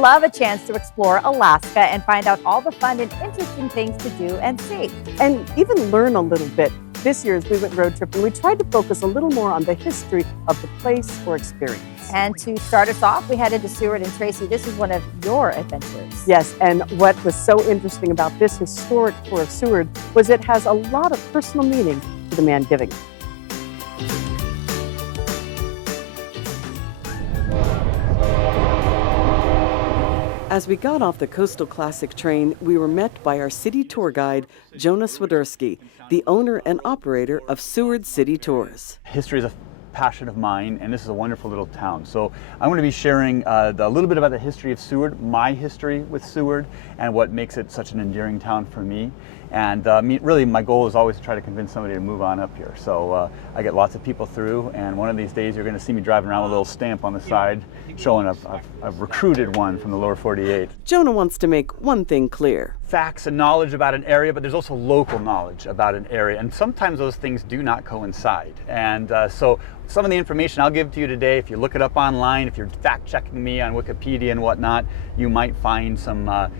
love a chance to explore Alaska and find out all the fun and interesting things to do and see. And even learn a little bit. This year, as we went road tripping, we tried to focus a little more on the history of the place or experience. And to start us off, we headed to Seward. And Tracy, this is one of your adventures. Yes, and what was so interesting about this historic tour of Seward was it has a lot of personal meaning to the man giving it. As we got off the Coastal Classic train, we were met by our city tour guide, Juno, the owner and operator of Seward City Tours. History is a passion of mine, and this is a wonderful little town. So I'm going to be sharing a little bit about the history of Seward, my history with Seward, and what makes it such an endearing town for me. And really, my goal is always to try to convince somebody to move on up here. So I get lots of people through, and one of these days you're going to see me driving around with a little stamp on the side showing I've recruited one from the lower 48. Jonah wants to make one thing clear. Facts and knowledge about an area, but there's also local knowledge about an area, and sometimes those things do not coincide. And so some of the information I'll give to you today, if you look it up online, if you're fact-checking me on Wikipedia and whatnot, you might find some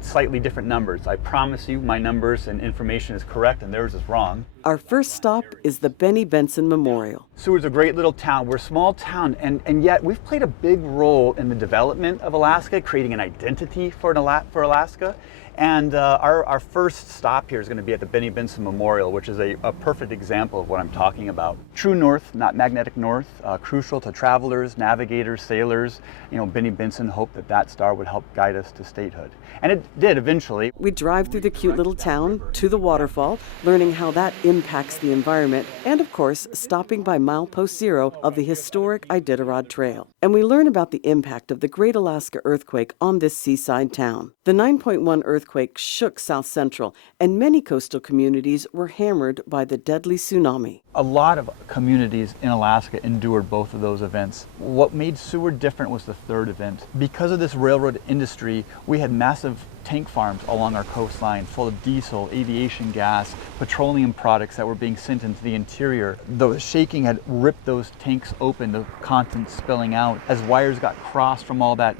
slightly different numbers. I promise you my numbers and information is correct and theirs is wrong. Our first stop is the Benny Benson Memorial. Seward's a great little town. We're a small town, and yet we've played a big role in the development of Alaska, creating an identity for Alaska. And our first stop here is going to be at the Benny Benson Memorial, which is a perfect example of what I'm talking about. True north, not magnetic north, crucial to travelers, navigators, sailors. You know, Benny Benson hoped that star would help guide us to statehood. And it did eventually. We drive through the cute little town to the waterfall, learning how that impacts the environment, and of course, stopping by milepost 0 of the historic Iditarod Trail. And we learn about the impact of the Great Alaska Earthquake on this seaside town. The 9.1 earthquake shook South Central, and many coastal communities were hammered by the deadly tsunami. A lot of communities in Alaska endured both of those events. What made Seward different was the third event. Because of this railroad industry, we had massive tank farms along our coastline full of diesel, aviation gas, petroleum products that were being sent into the interior. The shaking had ripped those tanks open, the contents spilling out. As wires got crossed from all that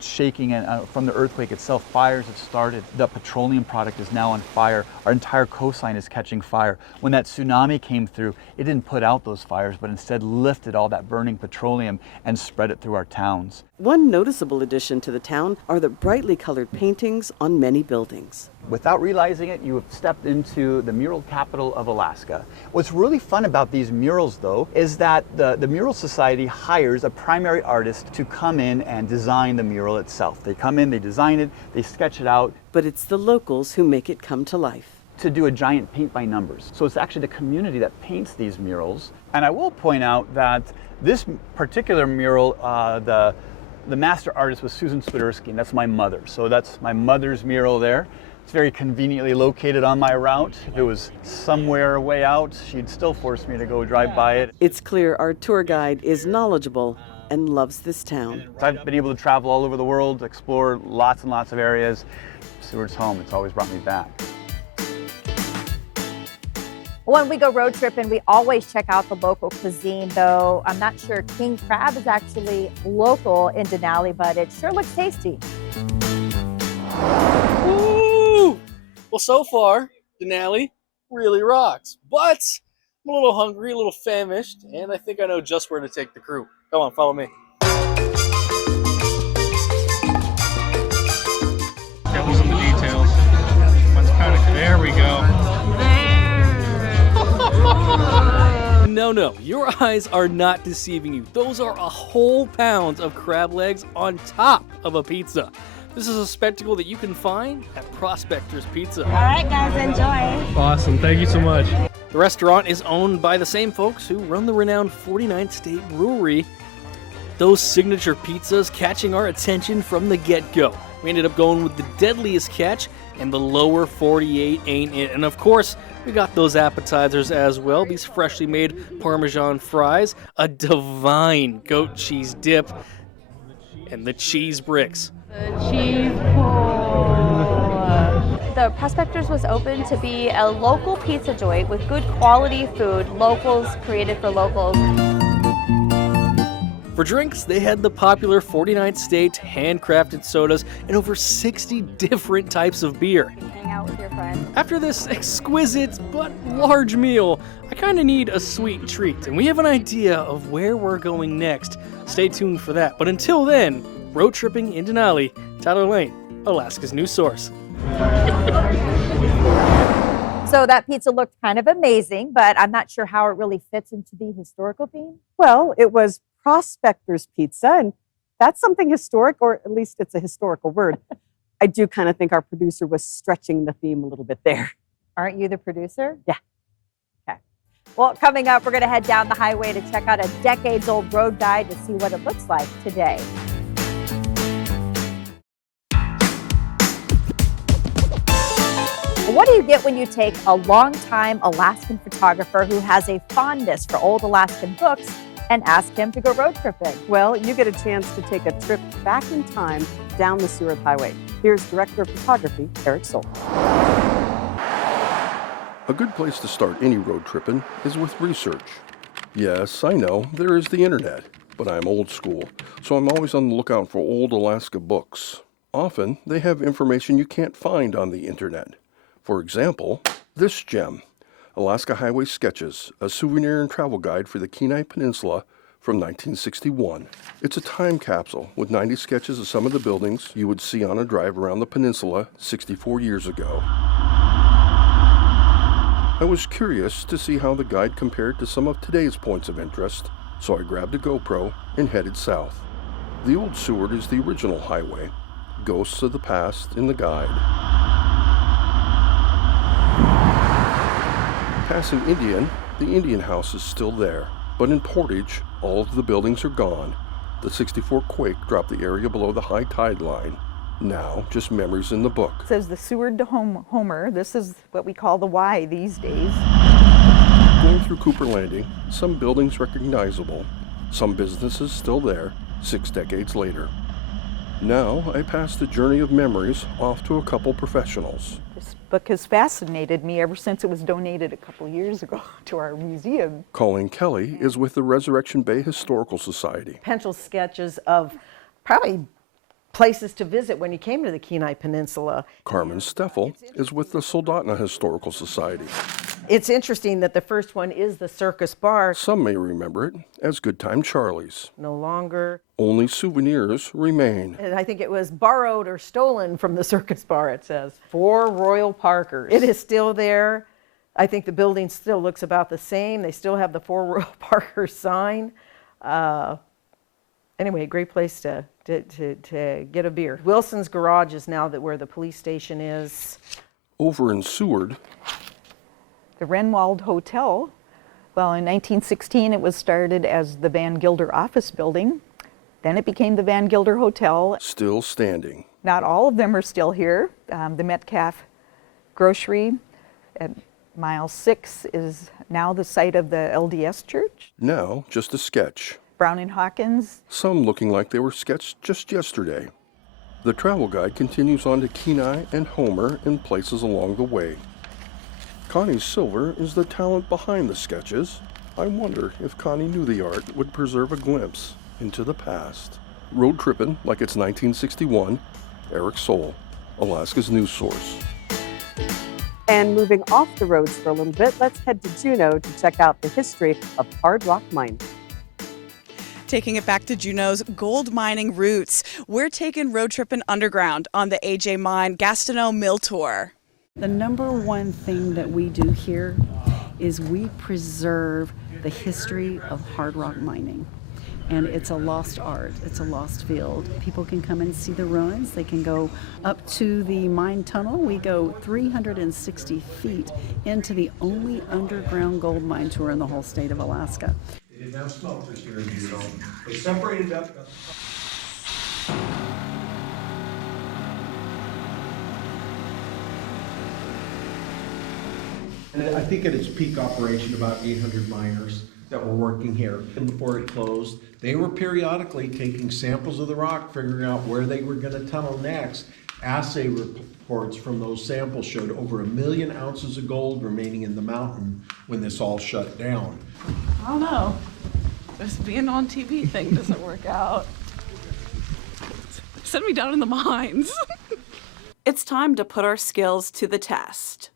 shaking and from the earthquake itself, fires have started. The petroleum product is now on fire. Our entire coastline is catching fire. When that tsunami came through, it didn't put out those fires, but instead lifted all that burning petroleum and spread it through our towns. One noticeable addition to the town are the brightly colored paintings on many buildings. Without realizing it, you have stepped into the mural capital of Alaska. What's really fun about these murals, though, is that the Mural Society hires a primary artist to come in and design the mural itself. They come in, they design it, they sketch it out. But it's the locals who make it come to life. To do a giant paint by numbers. So it's actually the community that paints these murals. And I will point out that this particular mural, the master artist was Susan Swiderski, and that's my mother. So that's my mother's mural there. It's very conveniently located on my route. If it was somewhere way out, she'd still force me to go drive by it. It's clear our tour guide is knowledgeable and loves this town. I've been able to travel all over the world, explore lots and lots of areas. Seward's home, it's always brought me back. When we go road tripping, we always check out the local cuisine, though I'm not sure king crab is actually local in Denali, but it sure looks tasty. Woo! Well, so far, Denali really rocks, but I'm a little hungry, a little famished, and I think I know just where to take the crew. Come on, follow me. Devil's in the details. There we go. No, your eyes are not deceiving you. Those are a whole pound of crab legs on top of a pizza. This is a spectacle that you can find at Prospectors Pizza. All right, guys, enjoy. Awesome, thank you so much. The restaurant is owned by the same folks who run the renowned 49th State Brewery. Those signature pizzas catching our attention from the get-go. We ended up going with the deadliest catch, and the lower 48 ain't it. And of course, we got those appetizers as well. These freshly made Parmesan fries, a divine goat cheese dip, and the cheese bricks. The cheese pull. The Prospectors was open to be a local pizza joint with good quality food, locals created for locals. For drinks, they had the popular 49th State handcrafted sodas and over 60 different types of beer. Hang out with your friends. After this exquisite but large meal, I kind of need a sweet treat, and we have an idea of where we're going next. Stay tuned for that. But until then, road tripping in Denali, Tyler Lane, Alaska's news source. So that pizza looked kind of amazing, but I'm not sure how it really fits into the historical theme. Well, it was Prospectors Pizza, and that's something historic, or at least it's a historical word. I do kind of think our producer was stretching the theme a little bit there. Aren't you the producer? Yeah. Okay. Well, coming up, we're going to head down the highway to check out a decades-old road guide to see what it looks like today. What do you get when you take a longtime Alaskan photographer who has a fondness for old Alaskan books and ask him to go road tripping? Well, you get a chance to take a trip back in time down the Seward Highway. Here's Director of Photography, Eric Soul. A good place to start any road tripping is with research. Yes, I know, there is the internet, but I'm old school, so I'm always on the lookout for old Alaska books. Often, they have information you can't find on the internet. For example, this gem, Alaska Highway Sketches, a souvenir and travel guide for the Kenai Peninsula from 1961. It's a time capsule with 90 sketches of some of the buildings you would see on a drive around the peninsula 64 years ago. I was curious to see how the guide compared to some of today's points of interest, so I grabbed a GoPro and headed south. The old Seward is the original highway, ghosts of the past in the guide. Passing Indian, the Indian house is still there, but in Portage, all of the buildings are gone. The '64 quake dropped the area below the high tide line. Now, just memories in the book. It says the Seward to Homer. This is what we call the Y these days. Going through Cooper Landing, some buildings recognizable, some businesses still there, 6 decades later. Now, I pass the journey of memories off to a couple professionals. This book has fascinated me ever since it was donated a couple years ago to our museum. Colleen Kelly is with the Resurrection Bay Historical Society. Pencil sketches of probably places to visit when you came to the Kenai Peninsula. Carmen Steffel is with the Soldotna Historical Society. It's interesting that the first one is the Circus Bar. Some may remember it as Good Time Charlie's. No longer. Only souvenirs remain. And I think it was borrowed or stolen from the Circus Bar, it says. 4 Royal Parkers. It is still there. I think the building still looks about the same. They still have the 4 Royal Parkers sign. Anyway, great place to get a beer. Wilson's Garage is now where the police station is. Over in Seward, The Renwald Hotel, well, in 1916 it was started as the Van Gilder office building. Then it became the Van Gilder Hotel. still standing. Not all of them are still here. The Metcalf Grocery at mile 6 is now the site of the LDS Church. Now, just a sketch. Brown and Hawkins. Some looking like they were sketched just yesterday. The travel guide continues on to Kenai and Homer and places along the way. Connie Silver is the talent behind the sketches. I wonder if Connie knew the art would preserve a glimpse into the past. Road tripping like it's 1961, Eric Soul, Alaska's news source. And moving off the roads for a little bit, let's head to Juno to check out the history of hard rock mining. Taking it back to Juneau's gold mining roots, we're taking road tripping underground on the AJ Mine Gastineau Mill Tour. The number one thing that we do here is we preserve the history of hard rock mining. And it's a lost art, it's a lost field. People can come and see the ruins. They can go up to the mine tunnel. We go 360 feet into the only underground gold mine tour in the whole state of Alaska. They didn't have smelters here in Juneau. They separated up. And I think at its peak operation, about 800 miners that were working here. And before it closed, they were periodically taking samples of the rock, figuring out where they were going to tunnel next. Assay reports from those samples showed over 1 million ounces of gold remaining in the mountain when this all shut down. Oh no. This being on TV thing doesn't work out. Send me down in the mines. It's time to put our skills to the test.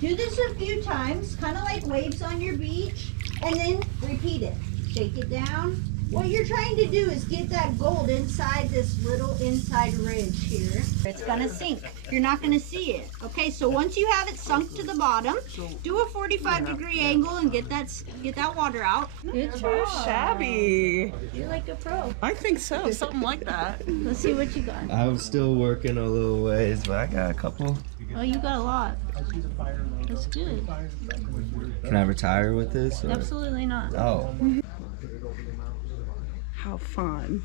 Do this a few times, kind of like waves on your beach, and then repeat it. Shake it down. What you're trying to do is get that gold inside this little inside ridge here. It's gonna sink. You're not gonna see it. Okay, so once you have it sunk to the bottom, do a 45-degree angle and get that water out. Good job. Shabby. You're like a pro. I think so, something like that. Let's see what you got. I'm still working a little ways, but I got a couple. Oh, you got a lot. That's good. Can I retire with this? Or? Absolutely not. Oh. How fun.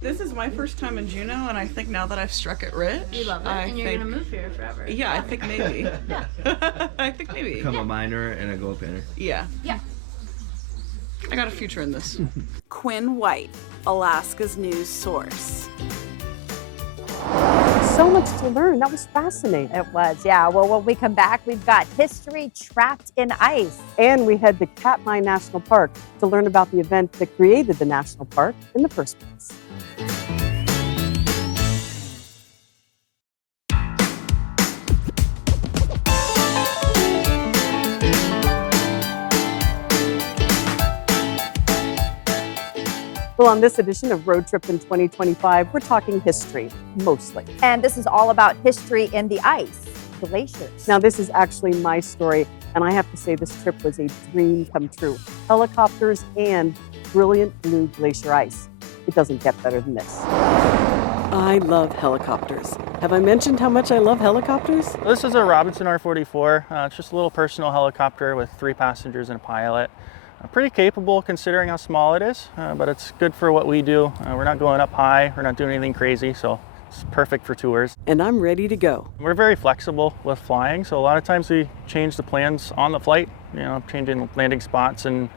This is my first time in Juno, and I think now that I've struck it rich, You love it, and you're gonna move here forever. Yeah, I think maybe. I think maybe. Become a miner and a gold painter. Yeah. Yeah. I got a future in this. Quinn White, Alaska's news source. So much to learn. That was fascinating. It was, yeah. Well, when we come back, we've got history trapped in ice. And we head to Catmy National Park to learn about the event that created the national park in the first place. Well, on this edition of Roadtrippin 2025, we're talking history, mostly. And this is all about history in the ice, glaciers. Now, this is actually my story, and I have to say this trip was a dream come true. Helicopters and brilliant blue glacier ice. It doesn't get better than this. I love helicopters. Have I mentioned how much I love helicopters? This is a Robinson R-44. It's just a little personal helicopter with 3 passengers and a pilot. Pretty capable considering how small it is, but it's good for what we do. We're not going up high, we're not doing anything crazy, so it's perfect for tours. And I'm ready to go. We're very flexible with flying, so a lot of times we change the plans on the flight, changing landing spots and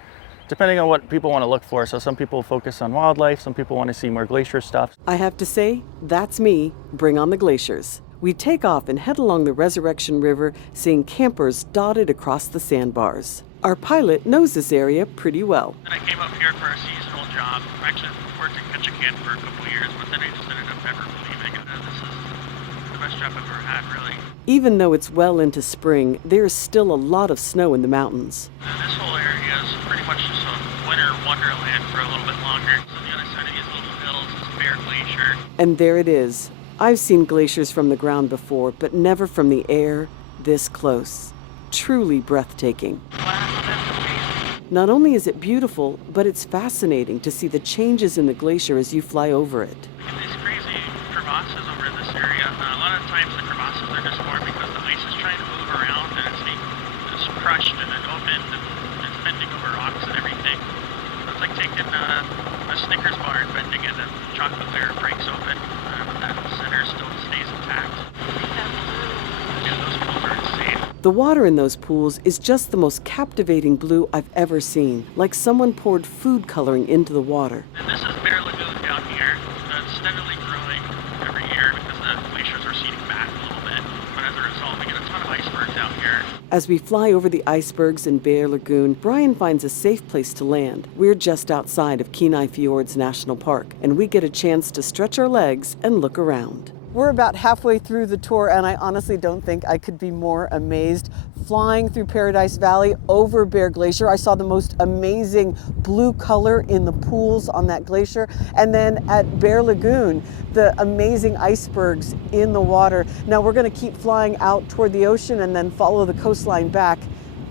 depending on what people want to look for. So some people focus on wildlife, some people want to see more glacier stuff. I have to say, that's me. Bring on the glaciers. We take off and head along the Resurrection River, seeing campers dotted across the sandbars. Our pilot knows this area pretty well. And I came up here for a seasonal job. I actually worked in Ketchikan for a couple of years, but then I just ended up never leaving. This is the best job I've ever had, really. Even though it's well into spring, there's still a lot of snow in the mountains. This whole area is pretty much just a winter wonderland for a little bit longer. So the other side of these little hills is Bear Glacier. And there it is. I've seen glaciers from the ground before, but never from the air this close. Truly breathtaking. Not only is it beautiful, but it's fascinating to see the changes in the glacier as you fly over it. We get these crazy crevasses over in this area. A lot of times the crevasses are just formed because the ice is trying to move around and it's being just crushed and then opened and it's bending over rocks and everything. So it's like taking a Snickers bar and bending it and the chocolate layer breaks open, but that center still stays intact. Yeah, those pools are insane. The water in those pools is just the most captivating blue I've ever seen, like someone poured food coloring into the water. And this is Bear Lagoon down here. It's steadily growing every year because the glaciers are receding back a little bit. But as a result, we get a ton of icebergs out here. As we fly over the icebergs in Bear Lagoon, Brian finds a safe place to land. We're just outside of Kenai Fjords National Park, and we get a chance to stretch our legs and look around. We're about halfway through the tour, and I honestly don't think I could be more amazed. Flying through Paradise Valley over Bear Glacier, I saw the most amazing blue color in the pools on that glacier. And then at Bear Lagoon, the amazing icebergs in the water. Now we're going to keep flying out toward the ocean and then follow the coastline back.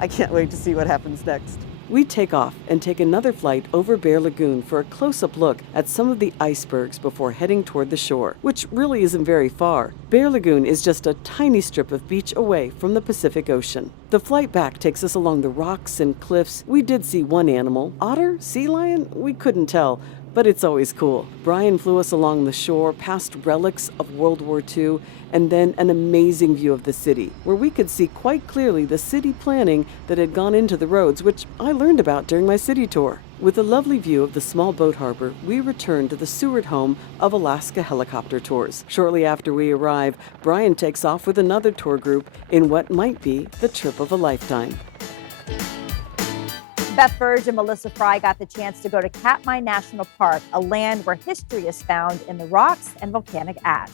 I can't wait to see what happens next. We take off and take another flight over Bear Lagoon for a close-up look at some of the icebergs before heading toward the shore, which really isn't very far. Bear Lagoon is just a tiny strip of beach away from the Pacific Ocean. The flight back takes us along the rocks and cliffs. We did see one animal. Otter? Sea lion? We couldn't tell. But it's always cool. Brian flew us along the shore past relics of World War II and then an amazing view of the city, where we could see quite clearly the city planning that had gone into the roads, which I learned about during my city tour. With a lovely view of the small boat harbor, we return to the Seward home of Alaska Helicopter Tours. Shortly after we arrive, Brian takes off with another tour group in what might be the trip of a lifetime. Beth Burge and Melissa Fry got the chance to go to Catmy National Park, a land where history is found in the rocks and volcanic ash.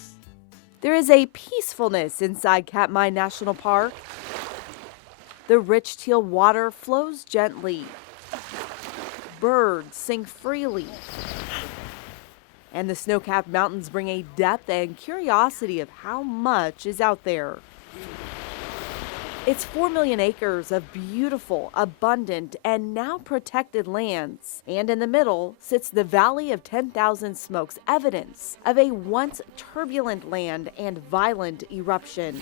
There is a peacefulness inside Catmy National Park. The rich teal water flows gently. Birds sing freely. And the snow-capped mountains bring a depth and curiosity of how much is out there. It's 4 million acres of beautiful, abundant, and now protected lands. And in the middle sits the Valley of 10,000 Smokes, evidence of a once turbulent land and violent eruption.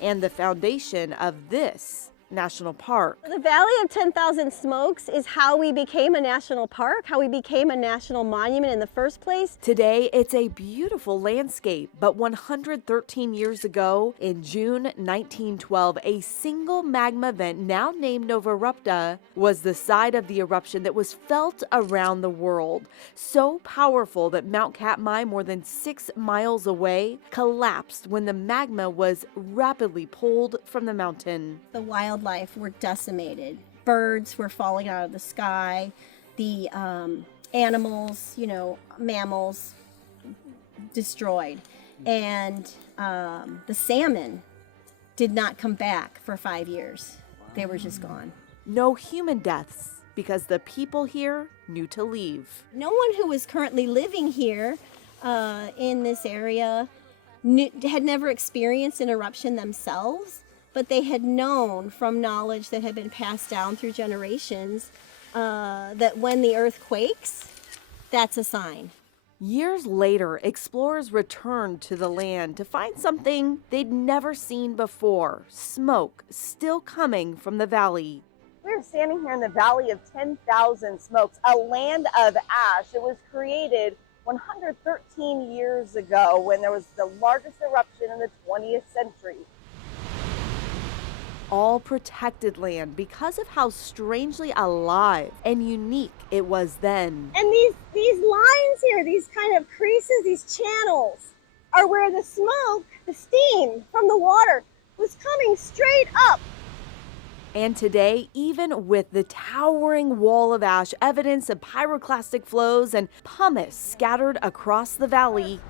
And the foundation of this national park. The Valley of 10,000 Smokes is how we became a national park, how we became a national monument in the first place. Today, it's a beautiful landscape, but 113 years ago, in June 1912, a single magma vent, now named Nova Erupta, was the site of the eruption that was felt around the world. So powerful that Mount Catmy, more than 6 miles away, collapsed when the magma was rapidly pulled from the mountain. The wildlife were decimated. Birds were falling out of the sky. The animals, mammals, destroyed. And the salmon did not come back for 5 years. They were just gone. No human deaths because the people here knew to leave. No one who was currently living here in this area had never experienced an eruption themselves. But they had known from knowledge that had been passed down through generations that when the earth quakes, that's a sign. Years later, explorers returned to the land to find something they'd never seen before: smoke still coming from the valley. We're standing here in the Valley of 10,000 Smokes, a land of ash. It was created 113 years ago when there was the largest eruption in the 20th century. All protected land because of how strangely alive and unique it was then. And these lines here, these kind of creases, these channels, are where the smoke, the steam from the water was coming straight up. And today, even with the towering wall of ash, evidence of pyroclastic flows and pumice scattered across the valley,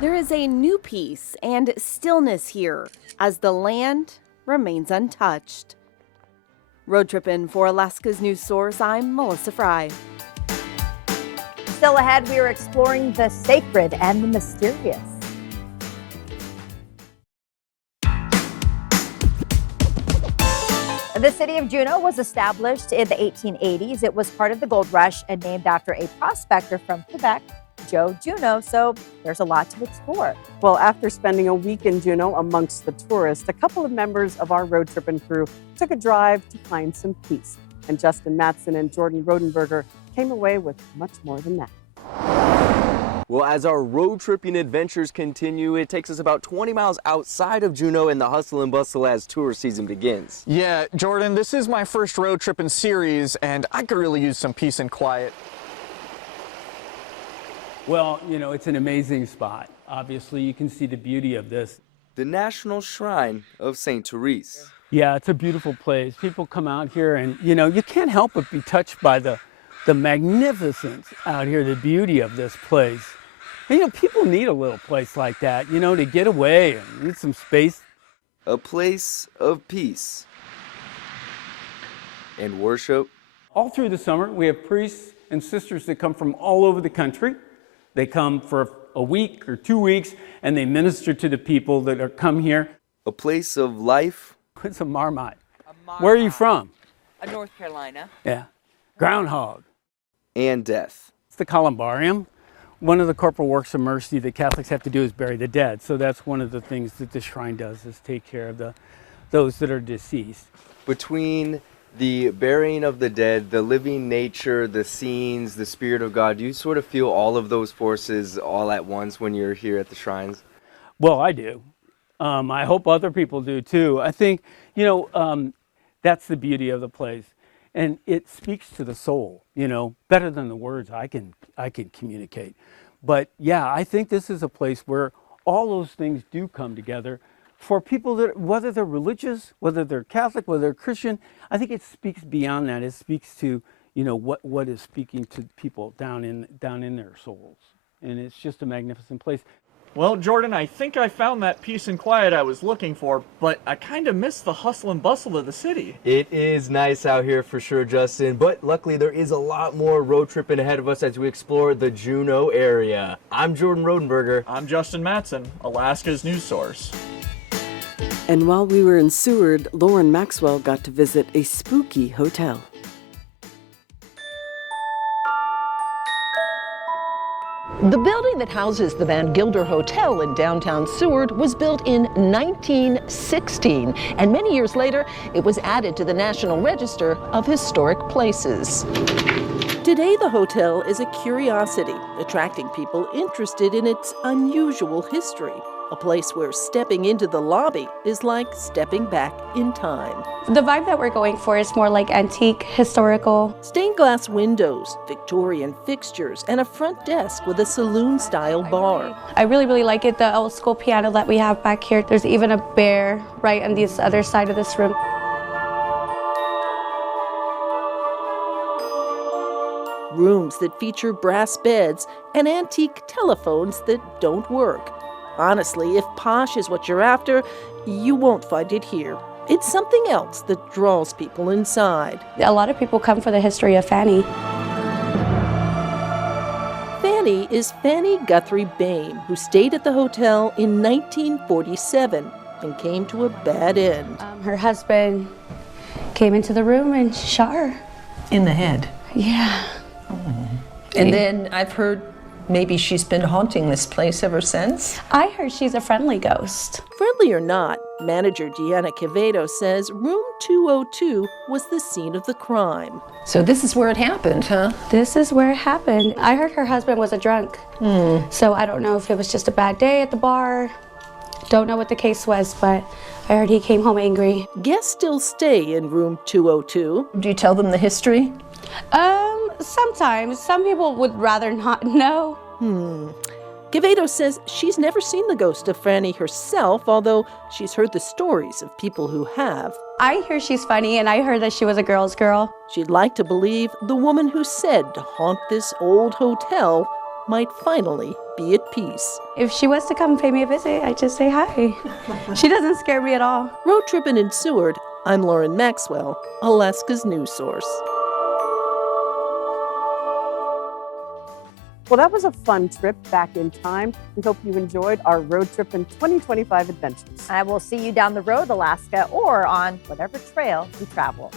there is a new peace and stillness here as the land remains untouched. Roadtrippin' for Alaska's news source, I'm Melissa Fry. Still ahead, we are exploring the sacred and the mysterious. The city of Juno was established in the 1880s. It was part of the gold rush and named after a prospector from Quebec, Joe Juno, so there's a lot to explore. Well, after spending a week in Juneau amongst the tourists, a couple of members of our road tripping crew took a drive to find some peace. And Justin Matson and Jordan Rodenberger came away with much more than that. Well, as our road tripping adventures continue, it takes us about 20 miles outside of Juneau in the hustle and bustle as tourist season begins. Yeah, Jordan, this is my first road tripping series, and I could really use some peace and quiet. Well, it's an amazing spot. Obviously, you can see the beauty of this. The National Shrine of St. Therese. Yeah, it's a beautiful place. People come out here and, you can't help but be touched by the magnificence out here, the beauty of this place. And, people need a little place like that, to get away and need some space. A place of peace and worship. All through the summer, we have priests and sisters that come from all over the country. They come for a week or 2 weeks, and they minister to the people that are come here. A place of life. It's a marmot. Where are you from? North Carolina. Yeah. Groundhog. And death. It's the columbarium. One of the corporal works of mercy that Catholics have to do is bury the dead. So that's one of the things that the shrine does, is take care of those that are deceased. Between the burying of the dead, the living nature, the scenes, the Spirit of God, do you sort of feel all of those forces all at once when you're here at the shrines? Well, I do. I hope other people do too. I think, that's the beauty of the place. And it speaks to the soul, better than the words I can communicate. But yeah, I think this is a place where all those things do come together for people that, whether they're religious, whether they're Catholic, whether they're Christian, I think it speaks beyond that. It speaks to, you know, what is speaking to people down in their souls. And it's just a magnificent place. Well, Jordan, I think I found that peace and quiet I was looking for, but I kind of miss the hustle and bustle of the city. It is nice out here for sure, Justin, but luckily there is a lot more road tripping ahead of us as we explore the Juno area. I'm Jordan Rodenberger. I'm Justin Mattson, Alaska's news source. And while we were in Seward, Lauren Maxwell got to visit a spooky hotel. The building that houses the Gilder Hotel in downtown Seward was built in 1916, and many years later, it was added to the National Register of Historic Places. Today, the hotel is a curiosity, attracting people interested in its unusual history. A place where stepping into the lobby is like stepping back in time. The vibe that we're going for is more like antique, historical. Stained glass windows, Victorian fixtures, and a front desk with a saloon-style bar. I really like it, the old school piano that we have back here. There's even a bear right on this other side of this room. Rooms that feature brass beds and antique telephones that don't work. Honestly, if posh is what you're after, you won't find it here. It's something else that draws people inside. A lot of people come for the history of Fanny. Fanny is Fanny Guthrie Bame, who stayed at the hotel in 1947 and came to a bad end. Her husband came into the room and shot her. In the head? Yeah. And then I've heard maybe she's been haunting this place ever since? I heard she's a friendly ghost. Friendly or not, manager Deanna Quevedo says room 202 was the scene of the crime. So this is where it happened, huh? This is where it happened. I heard her husband was a drunk. So I don't know if it was just a bad day at the bar. Don't know what the case was, but I heard he came home angry. Guests still stay in room 202. Do you tell them the history? Sometimes. Some people would rather not know. Quevedo says she's never seen the ghost of Fanny herself, although she's heard the stories of people who have. I hear she's funny, and I heard that she was a girl's girl. She'd like to believe the woman who said to haunt this old hotel might finally be at peace. If she was to come pay me a visit, I'd just say hi. She doesn't scare me at all. Road tripping in Seward, I'm Lauren Maxwell, Alaska's news source. Well, that was a fun trip back in time. We hope you enjoyed our Road Trippin 2025 adventures. I will see you down the road, Alaska, or on whatever trail you travel.